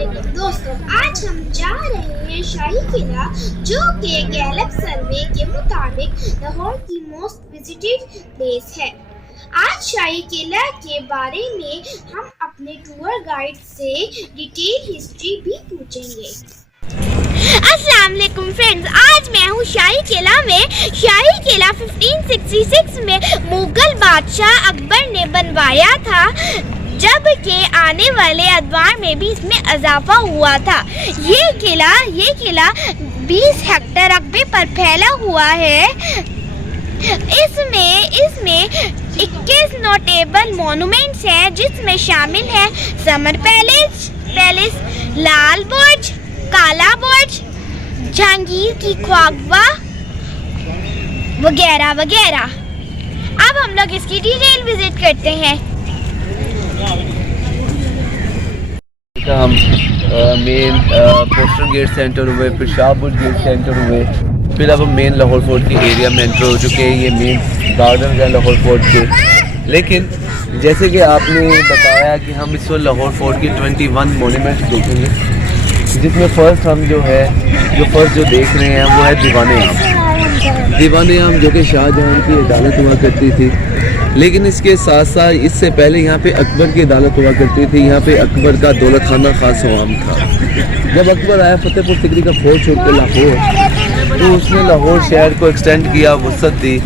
अस्सलामुअलैकुम दोस्तों, आज हम जा रहे हैं शाही किला, जो कि गैलप सर्वे के मुताबिक लाहौर की मोस्ट विजिटेड प्लेस है। आज शाही किला के बारे में हम अपने टूर गाइड से डिटेल हिस्ट्री भी पूछेंगे। अस्सलाम वालेकुम फ्रेंड्स, आज मैं हूँ शाही किला में। शाही किला 1566 में मुगल बादशाह अकबर ने बनवाया था, जबकि आने वाले अदवार में भी इसमें इजाफा हुआ था। ये किला 20 हेक्टेयर रकबे पर फैला हुआ है। इसमें 21 नोटेबल मॉन्यूमेंट्स हैं, जिसमें शामिल है समर पैलेस, लाल बुर्ज, काला बुर्ज, जहांगीर की ख्वाबा वगैरह वगैरह। अब हम लोग इसकी डिटेल विजिट करते हैं। हम मेन पोस्टन गेट से एंटर हुए, फिर शाहबुर्ज गेट से एंटर हुए, फिर अब हम मेन लाहौर फोर्ट के एरिया में एंटर हो चुके हैं। ये मेन गार्डन है लाहौर फोर्ट के। लेकिन जैसे कि आपने बताया कि हम इस वक्त लाहौर फोर्ट की 21 मोन्यूमेंट्स देखेंगे, जिसमें फर्स्ट हम जो देख रहे हैं वो है दीवाने आम, जो कि शाहजहां की अदालत हुआ करती थी। लेकिन इसके साथ साथ इससे पहले यहाँ पे अकबर की अदालत हुआ करती थी। यहाँ पे अकबर का दौलत खाना खास आम था। जब अकबर आया फतेहपुर सिकरी का फोर्ट छोड़ के लाहौर, तो उसने लाहौर शहर को एक्सटेंड किया, वसअत दी,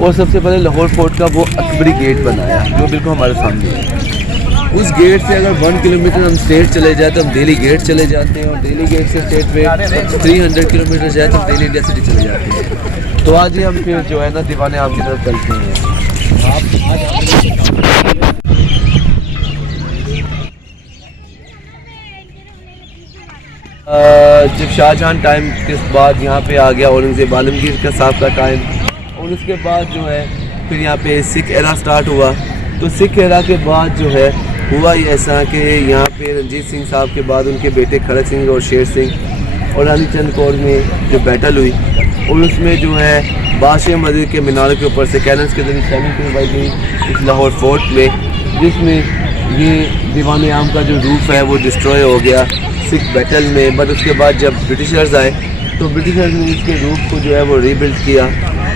और सबसे पहले लाहौर फोर्ट का वो अकबरी गेट बनाया, जो बिल्कुल हमारे सामने है। उस गेट से अगर 1 किलोमीटर हम स्टेट चले जाए तो हम दिल्ली गेट चले जाते हैं, और दिल्ली गेट से स्टेट पे 300 किलोमीटर जाए तो दिल्ली इंडिया सिटी चले जाते हैं। तो आज ही हम फिर जो है ना दीवाने आम की तरफ चलते हैं। जब शाहजहां टाइम के बाद यहाँ पे आ गया औरंगजेब आलमगीर का साहब का टाइम, और उसके बाद जो है फिर यहाँ पे सिख एरा स्टार्ट हुआ। तो सिख एरा के बाद जो है हुआ ये ऐसा कि यहाँ पे रंजीत सिंह साहब के बाद उनके बेटे खड़क सिंह और शेर सिंह और रानी चंद कौर में जो बैटल हुई, और उसमें जो है बादशाह मस्जिद के मीनार के ऊपर से कैनन्स के जरिए शैलिंग करवाई गई इस लाहौर फोर्ट में, जिसमें ये दीवान आम का जो रूफ है वो डिस्ट्रॉय हो गया सिख बैटल में। बट उसके बाद जब ब्रिटिशर्स आए तो ब्रिटिशर्स ने इसके रूफ को जो है वो रीबिल्ड किया,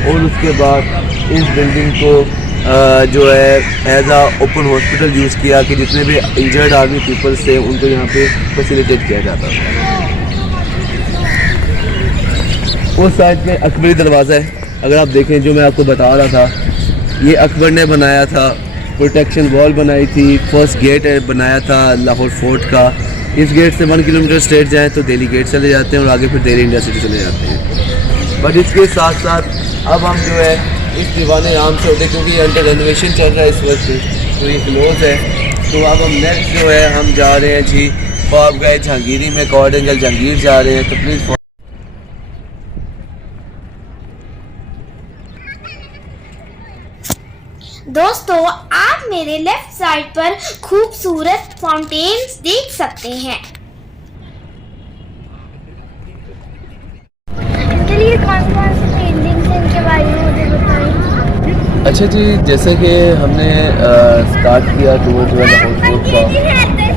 और उसके बाद इस बिल्डिंग को जो है एज आ ओपन हॉस्पिटल यूज़ किया कि जितने भी इंजर्ड आर्मी पीपल्स थे उनको यहाँ पे फैसिलिटेट किया जाता था। उस साइड में अकबरी दरवाज़ा है, अगर आप देखें, जो मैं आपको बता रहा था, ये अकबर ने बनाया था। प्रोटेक्शन वॉल बनाई थी, फर्स्ट गेट बनाया था लाहौर फोर्ट का। इस गेट से 1 किलोमीटर स्ट्रेट जाएँ तो दिल्ली गेट चले जाते हैं, और आगे फिर दिल्ली इंडिया सिटी चले जाते हैं। बट इसके साथ साथ अब हम जो है इस दीवाने आम से होते, क्योंकि अंडर रेनोवेशन चल रहा है इस वक्त, तो ये क्लोज है। तो अब हम नेक्स्ट जो है हम जा रहे हैं जी ख्वाबगाह जहांगीरी में, कॉर्ड एंगल जहांगीर जा रहे हैं। तो प्लीज़ दोस्तों, आप मेरे लेफ्ट साइड पर खूबसूरत फाउंटेन्स देख सकते हैं। इनके लिए कौन-कौन सी पेंटिंग्स हैं, इनके बारे में मुझे बताइए। अच्छा जी, जैसे कि हमने स्टार्ट किया टूर जो है लाहौर फोर्ट का,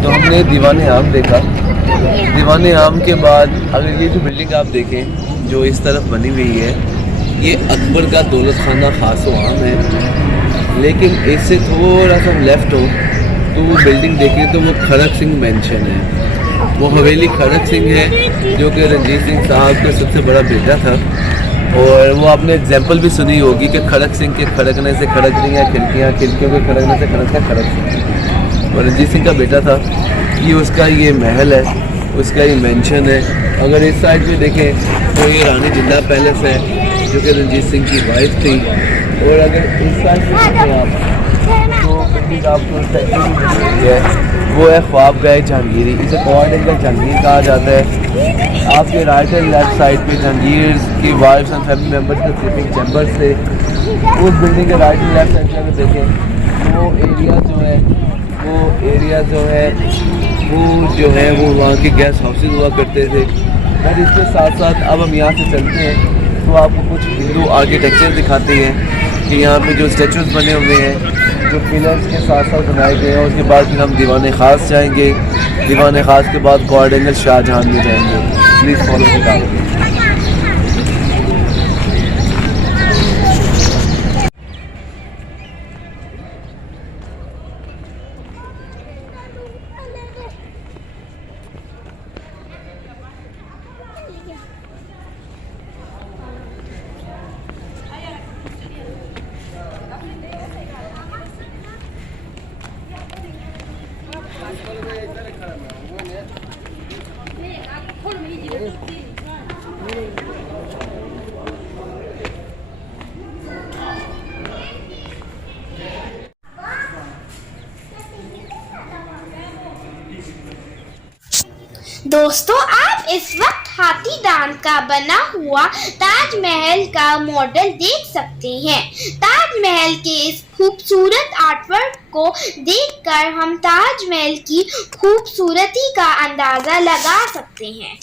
तो हमने दीवाने आम देखा। दीवाने आम के बाद अगर ये जो बिल्डिंग आप देखें जो इस तरफ बनी हुई है, ये अकबर का दौलत खाना खास आम है। लेकिन इससे थोड़ा सा लेफ़्ट हो तो वो बिल्डिंग देखें तो वो खड़क सिंह मेंशन है। वो हवेली खड़क सिंह है, जो कि रंजीत सिंह साहब का सबसे बड़ा बेटा था। और वो आपने एग्जाम्पल भी सुनी होगी कि खड़क सिंह के खड़कने से खड़क रही हैं खिड़कियाँ, खिड़कियों के खड़कने से खड़कता खड़क सिंह। और रंजीत सिंह का बेटा था। ये उसका ये महल है, उसका ये मेंशन है। अगर इस साइड पे देखें तो ये रानी जिंदा पैलेस है, जो कि रंजीत सिंह की वाइफ थी। और अगर इस साइड पे देखें आप तो आपको है वो है ख्वाबगाह जहांगीरी। इसे कॉर्ड एंगल जहांगीर कहा जाता है। आपके राइट एंड लेफ्ट साइड पे जहांगीर की वाइफ्स एंड फैमिली मेम्बर्स के स्लीपिंग चैम्बर्स थे। उस बिल्डिंग के राइट एंड लेफ्ट साइड पे अगर देखें वो एरिया जो है वो वहाँ के गेस्ट हाउसेज हुआ करते थे। और इसके साथ साथ अब हम यहाँ से चलते हैं तो आपको कुछ हिंदू आर्किटेक्चर दिखाते हैं कि यहाँ पे जो स्टैचूज बने हुए हैं जो पिलर्स के साथ साथ बनाए गए हैं। उसके बाद फिर हम दीवान खास जाएंगे, दीवान खास के बाद क्वाड्रेंगल शाहजहां में जाएंगे। Please follow me down. दोस्तों, आप इस वक्त हाथी दांत का बना हुआ ताजमहल का मॉडल देख सकते हैं। ताजमहल के इस खूबसूरत आर्टवर्क को देखकर हम ताजमहल की खूबसूरती का अंदाजा लगा सकते हैं।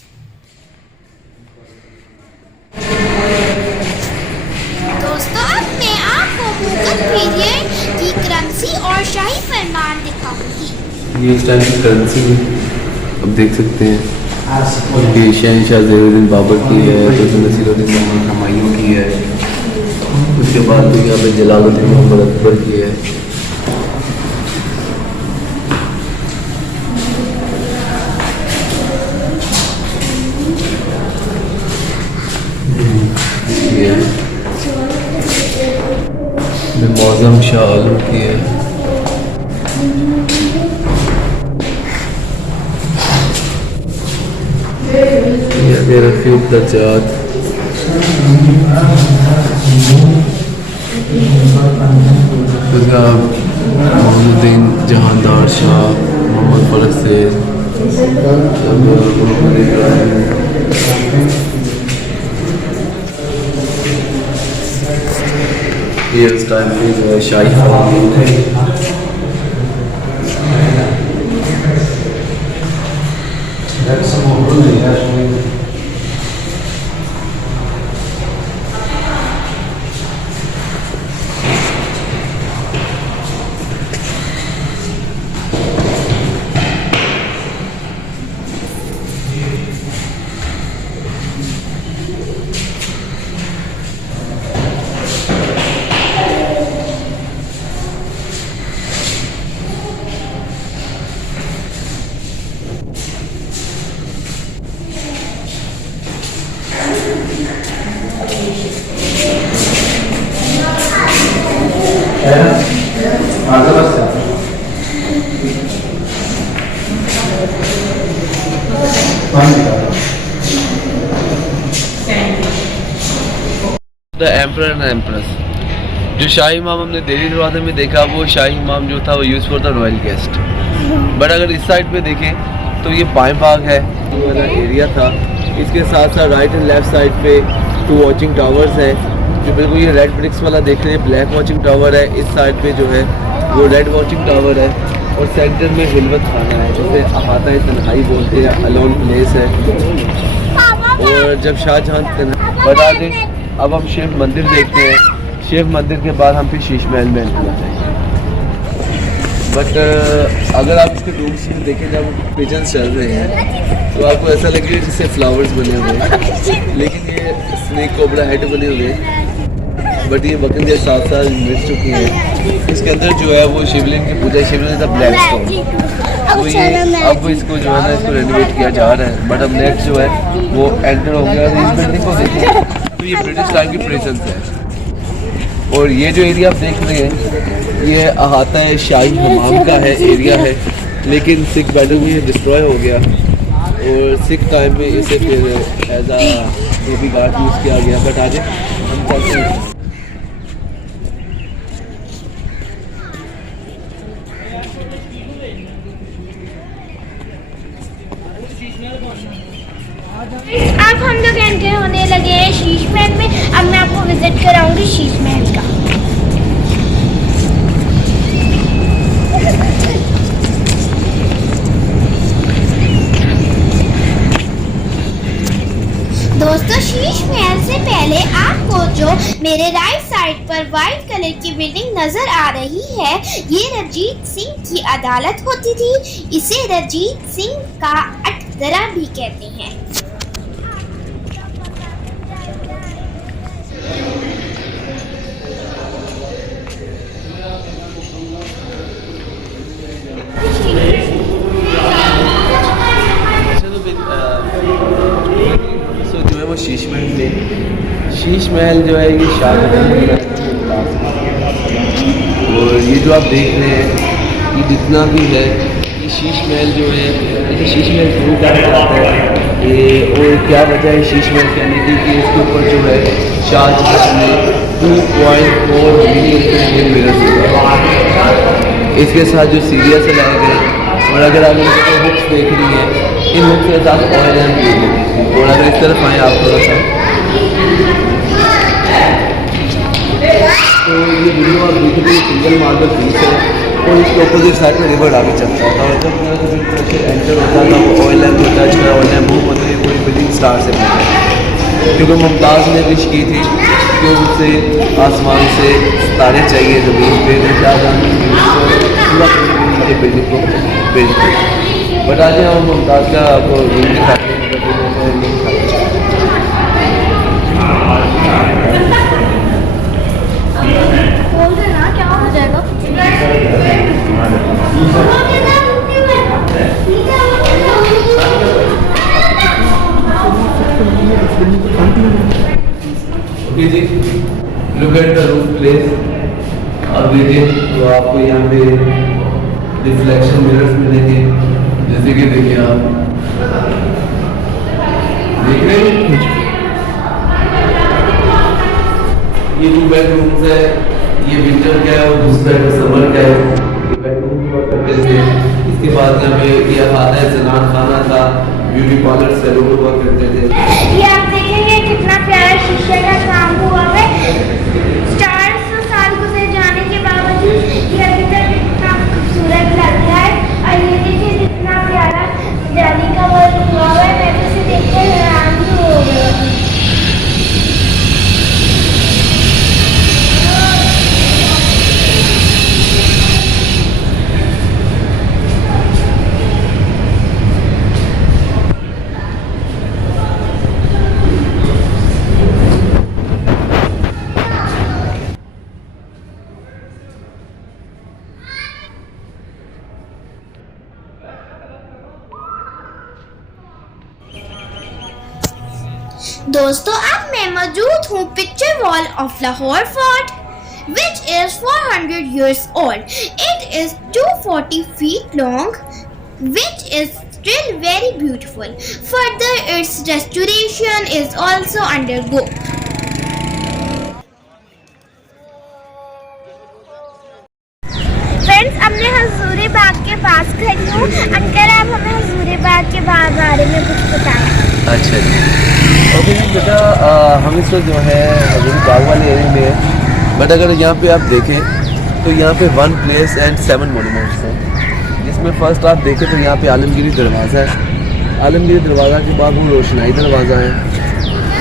दोस्तों, अब मैं आपको मुगल पीरियड की करेंसी और शाही फरमान दिखाऊंगी। ये इस टाइम की करेंसी अब देख सकते हैं कि शहनशाह ज़ैनुद्दीन बाबर की है, तो नसीरुद्दीन मोहम्मद हुमायूं की है। उसके बाद भी यहाँ पे जलालुद्दीन मोहम्मद अकबर की है। ये मौज़म शाह आलम की है। There are a few Dajjat. उसका मोहम्मदीन जहांदार शाह, मोहम्मद फरक से मोहम्मद इब्राहिम। ये उस टाइम पे जो है शाही फरमान है। The emperor and empress. जो शाही इमाम हमने दिल्ली दरवाजे में देखा, वो शाही इमाम जो था वो use for the royal guest. But अगर इस साइड पे देखें तो ये पाइन बाग है, ये वाला एरिया था। इसके साथ साथ राइट एंड लेफ्ट साइड पे 2 वॉचिंग टावर्स हैं, जो बिल्कुल ये रेड ब्रिक्स वाला देख रहे हैं, ब्लैक वॉचिंग टावर है। इस साइड पे जो है वो रेड वॉचिंग टावर है, और सेंटर में हिलवत खाना है, जिसे अहाता तन्हाई बोलते हैं, अलोन प्लेस है। और जब शाहजहां बता दें, अब हम शिव मंदिर देखते हैं। शिव मंदिर के बाद हम फिर शीश महल में एंटर हो जाएंगे। बट अगर आप इसके रूम से देखें, जब पिजन्स चल रहे हैं तो आपको ऐसा लगेगा जैसे फ्लावर्स बने हुए हैं, लेकिन ये स्नेक कोबरा हेड बने हुए हैं। बट ये बकरियाँ 7 साल मिल चुकी हैं। इसके अंदर जो है वो शिवलिंग की पूजा, शिवलिंग था ब्लैक स्टोन, तो ये अब इसको जो है ना इसको रेनोवेट किया जा रहा है। बट अब नेक्स्ट जो है वो एंटर हो गया। इस बिल्डिंग को देखिए तो ये ब्रिटिश टाइम की प्रेजेंस है। और ये जो एरिया आप देख रहे हैं ये अहाता है शाही हमाम का है, एरिया है, लेकिन सिख बैटल में ये डिस्ट्रॉय हो गया और सिख टाइम में इसे फिर एज आ धोबी घाट यूज़ किया गया। बट आगे हम चलते हैं। अब हम लोग एंटर होने लगे हैं शीश महल में। अब मैं आपको विजिट कराऊंगी शीश महल का। दोस्तों, शीश शीश महल से पहले आपको जो मेरे राइट साइड पर व्हाइट कलर की बिल्डिंग नजर आ रही है, ये रंजीत सिंह की अदालत होती थी। इसे रंजीत सिंह का अटदरा भी कहते हैं। जो है वो शीश महल थे। शीश महल जो है ये शाहजहां और ये जो आप देख रहे हैं ये जितना भी है ये शीश महल जो है, इसे शीश महल क्यों कहा जाता है ये और क्या वजह है शीश महल कहने की कि इसके ऊपर जो है शाहजहां ने 2.4 मिलियन मिरर्स इसके साथ जो सीरिया से लाए गए। और अगर आप इसको बुक्स देख रही हैं, इन बुक्स के साथ ऑयल एंड लगी थी। और अगर इस तरफ आए आप थोड़ा सा तो ये वीडियो आप देख रहे सिंगल मार्बल पीस है और इसके अपोजिट साइड में रिवर आगे चलता था और जब मेरा कभी प्रेशर एंटर होता था वो ऑयल लैम्प को टच करा, ऑयल लैम्प मूव होते हुए पूरी बिल्डिंग स्टार से बनी। क्योंकि मुमताज़ ने विश की थी कि उसे आसमान से तारे चाहिए ज़मीन पे, पूरा बिल्डिंग को बिल्ड किया। बट आज हम मुमताज़ का आपको रूम दिखाते हैं। क्या हो जाएगा? ओके जी, look at the room place. अब देखिए तो आपको यहाँ पे रिफ्लेक्शन मिरर्स मिलेंगे, जैसे कि देखिए आप देख रहे हैं ये 2 बेडरूम्स है। ये विंटर का है और दूसरा समर का है। ये बेडरूम हुआ करते थे। इसके बाद यहाँ पे ये हाथ है जनान खाना था, ब्यूटी पार्लर सैलून हुआ करते थे। ये आप देखेंगे कितना प्यारा शीशे का काम हुआ है। 400 साल गुजर जाने के बावजूद ये अभी तक इतना खूबसूरत लग रहा है। और ये देखिए कितना प्यारा जाली का वर्क हुआ है। मैं तो इसे देखकर हैरान ही हो गई। दोस्तों अब मैं मौजूद हूँ picture wall of Lahore fort which is 400 years old. It is 240 feet long, which is still very beautiful. Further, its restoration is also undergo. Friends, अब मैं हजूरी बाग के पास खड़ी हूँ। अंकल, आप हमें हजूरी बाग के बारे में कुछ बताएं। अच्छा जी, ओके जी बेटा, हम इस वक्त जो है हजूरी बाग वाले एरिया में है। बट अगर यहाँ पे आप देखें तो यहाँ पे 1 प्लेस एंड 7 मोनूमेंट्स हैं, जिसमें फर्स्ट आप देखें तो यहाँ पे आलमगीरी दरवाज़ा है। आलमगीरी दरवाज़ा के बाद वो रोशनाई दरवाज़ा है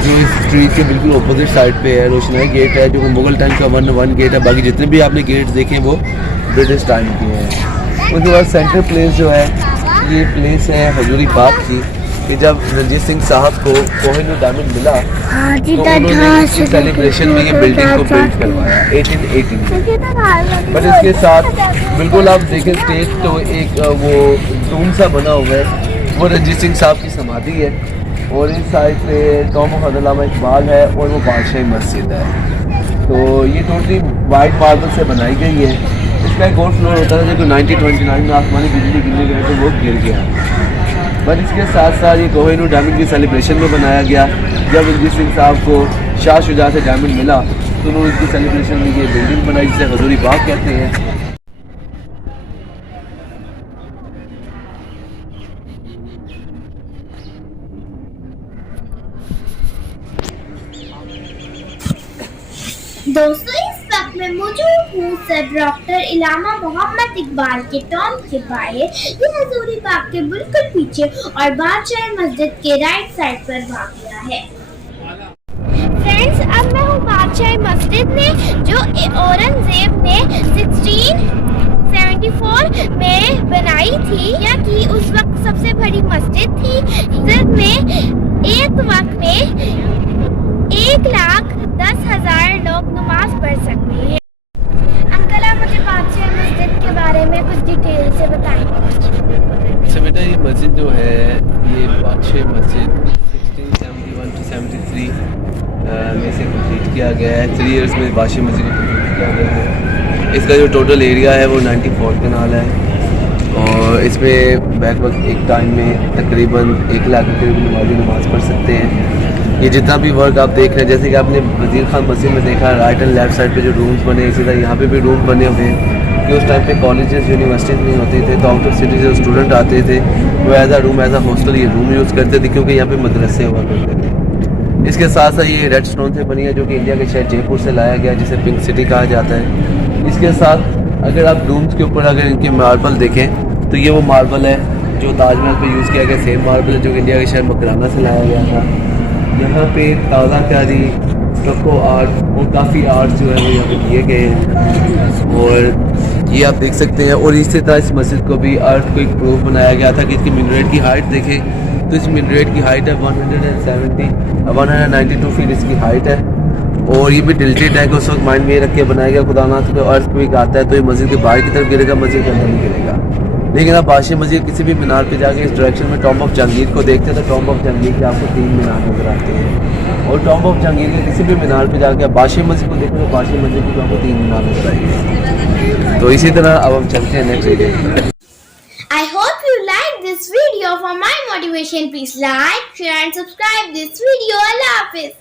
जो इस स्ट्रीट के बिल्कुल अपोजिट साइड पे है। रोशनाई गेट है जो मुगल टाइम का 1 गेट है। बाकी जितने भी आपने गेट देखे वो ब्रिटिश टाइम के हैं। उसके बाद सेंट्रल प्लेस जो है ये प्लेस है हजूरी बाग की, कि जब रंजीत सिंह साहब को कोहिनूर डायमंड मिला तो उन्होंने इस सेलिब्रेशन में ये बिल्डिंग को बिल्ड करवाया 1818 में। बट इसके साथ बिल्कुल आप देखें स्टेज तो एक वो टूम सा बना हुआ है, वो रंजीत सिंह साहब की समाधि है। और इस साइड पे टॉम ऑफ अल्लामा इकबाल है और वो बादशाही मस्जिद है। तो ये टोटली वाइट मार्बल से बनाई गई है। इसका एक और फ्लोर होता है जो 1929 में आसमानी बिजली गिरने गया तो वो गिर गया। बट इसके साथ साथ ये कोहिनूर डायमंड की सेलिब्रेशन में बनाया गया। जब रंजीत सिंह साहब को शाह शुजा से डायमंड मिला तो उन्होंने इसकी सेलिब्रेशन में ये बिल्डिंग बनाई जिसे हजूरी बाग कहते हैं। दोस्तों, इस वक्त मैं मौजूद हूँ सर डॉक्टर इलामा मोहम्मद इकबाल के टॉम के बाहर। ये हजूरी बाग के बिल्कुल पीछे और बादशाह मस्जिद के राइट साइड पर वाक़या है। फ्रेंड्स, अब मैं हूँ बादशाही मस्जिद में, जो औरंगजेब ने 1674 में बनाई थी, या कि उस वक्त सबसे बड़ी मस्जिद थी, जिसमें एक वक्त में 1,10,000 लोग नमाज पढ़ सकते हैं। अंकल, आप मुझे बादशाही मस्जिद के बारे में कुछ डिटेल से बताएंगे? अच्छा बेटा, ये मस्जिद जो है, ये बादशाही मस्जिद 1671 to 73 में से कंप्लीट किया गया है। 3 इयर्स में बादशाही मस्जिद को कंप्लीट किया गया है। इसका जो टोटल एरिया है वो 94 कनाल है, और इसमें बैक वक्त एक टाइम में तकरीबन 1 लाख के करीब नमाजी नमाज़ पढ़ सकते हैं। ये जितना भी वर्क आप देख रहे हैं, जैसे कि आपने वज़ीर खान मस्जिद में देखा, राइट एंड लेफ्ट साइड पे जो रूम्स बने, इसी तरह यहाँ पे भी रूम बने हुए हैं कि उस टाइम पे कॉलेजेस यूनिवर्सिटीज़ नहीं होती थे, तो आउट ऑफ सिटी से स्टूडेंट आते थे, वो एज आ रूम एज आ हॉस्टल ये रूम यूज़ करते थे, क्योंकि यहाँ पे मदरसे हुआ करते थे। इसके साथ साथ ये रेड स्टोन से बनी है, जो कि इंडिया के शहर जयपुर से लाया गया, जिसे पिंक सिटी कहा जाता है। इसके साथ अगर आप रूम्स के ऊपर अगर इनके मार्बल देखें, तो ये वो मार्बल है जो ताजमहल पे यूज़ किया गया, सेम मार्बल है जो कि इंडिया के शहर मकराना से लाया गया था। यहाँ पे ताज़ा कारी स्टको आर्ट और काफ़ी आर्ट जो है वो यहाँ पे किए गए हैं, और ये आप देख सकते हैं। और इसी तरह इस मस्जिद को भी अर्थ को एक प्रूफ बनाया गया था कि इसकी मिनरेट की हाइट देखें, तो इस मिनरेट की हाइट है 192 फीट इसकी हाइट है, और ये भी डिल्टेड है कि उस वक्त माइंड में रख के बनाया गया खुदा ना तो अर्थ को एक आता है तो ये मस्जिद के बाहर की तरफ गिरेगा, मस्जिद के अंदर नहीं गिरेगा। लेकिन आप बादशाही मस्जिद किसी भी मीनार पे जाके इस डायरेक्शन में टॉम्ब ऑफ जहांगीर को देखते हैं, तो टॉम्ब ऑफ जहांगीर के आपको 3 मीनार नजर आते हैं, और टॉम्ब ऑफ जहांगीर के किसी भी मीनार पे जाके आप बादशाही मस्जिद को देखें, तो बादशाही मस्जिद की आपको 3 मीनार नजर आएंगे। तो इसी तरह अब हम चलते हैं next video. I hope you like this video. For my motivation, please like, share and subscribe this video. Allah Hafiz.